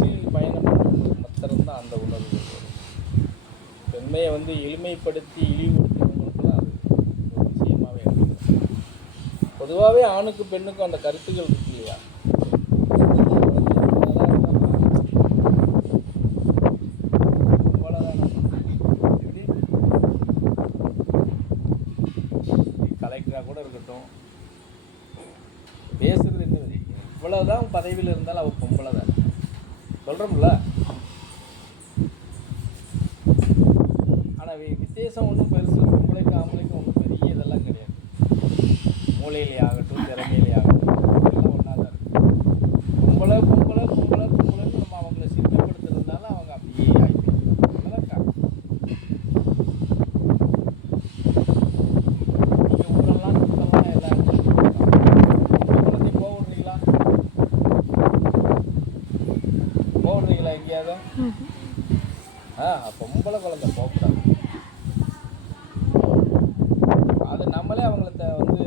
வளர்ச்சியில் பயணம் பண்ணும்போது மாத்திரம்தான் அந்த உணர்வு வரும். பெண்மையை வந்து எளிமைப்படுத்தி இழிவுபடுத்துறவங்களுக்குலாம் ஒரு விஷயமாகவே பொதுவாகவே ஆணுக்கும் பெண்ணுக்கும் அந்த கருத்துக்கள் இருக்கு இல்லையா? கலெக்டராக கூட இருக்கட்டும். பேசுகிறது என்னது இவ்வளவுதான் பதவியில் இருந்தாலும் அவள் பொம்பளை தான். சொல்கிறோம்ல ஆனால் வித்தியாசம் ஒன்றும் பெருசு மூளைக்கும் ஆம்பளைக்கும் ஒன்றும் பெரிய இதெல்லாம் கிடையாது. மூளையிலே ஆகட்டும் விட்றீங்களா ஆ பொம்பளை குழந்தை போகக்கூடாது. அது நம்மளே அவங்கள வந்து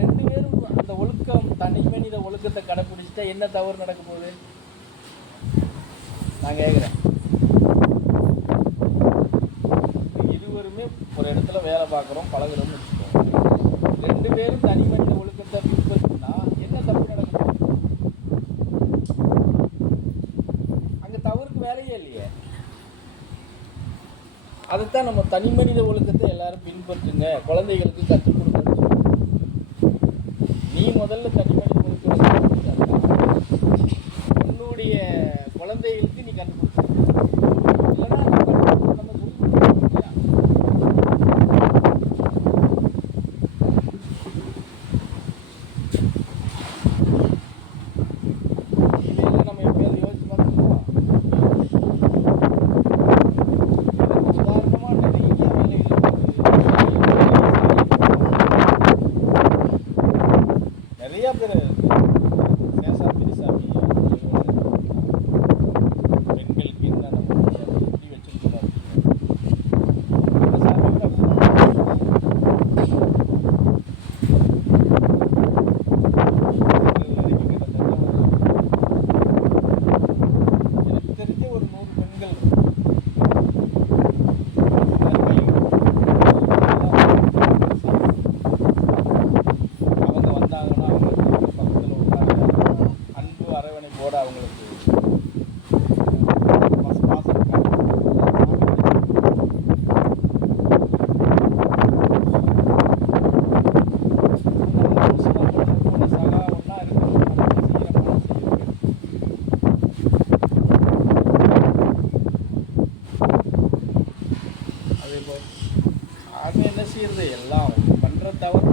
ரெண்டு பேரும் அந்த ஒழுக்கம் ஒழுக்கத்தை கடைப்பிடிச்சிட்டா என்ன தவறு நடக்க போகுது? நான் கேட்குறேன் பார்க்குறோம் பழகிறோம்னு வச்சுக்கோங்க. ரெண்டு பேரும் தனி மனித ஒழுக்கத்தை பின்பற்றினா என்ன தப்பு நடக்கும் அங்கே தவறுக்கு வேலையே இல்லையே. அதைத்தான் நம்ம தனி மனித ஒழுக்கத்தை எல்லாரும் பின்பற்றுங்க குழந்தைகளுக்கு கற்றுக் கொடுக்கணும் நீ முதல்ல தனி மனித ஒழுக்கத்தை உன்னுடைய குழந்தைகளுக்கு you. அதே போல் ஆர்மி என்ன செய்யறது எல்லாம் பண்ணுற தவறு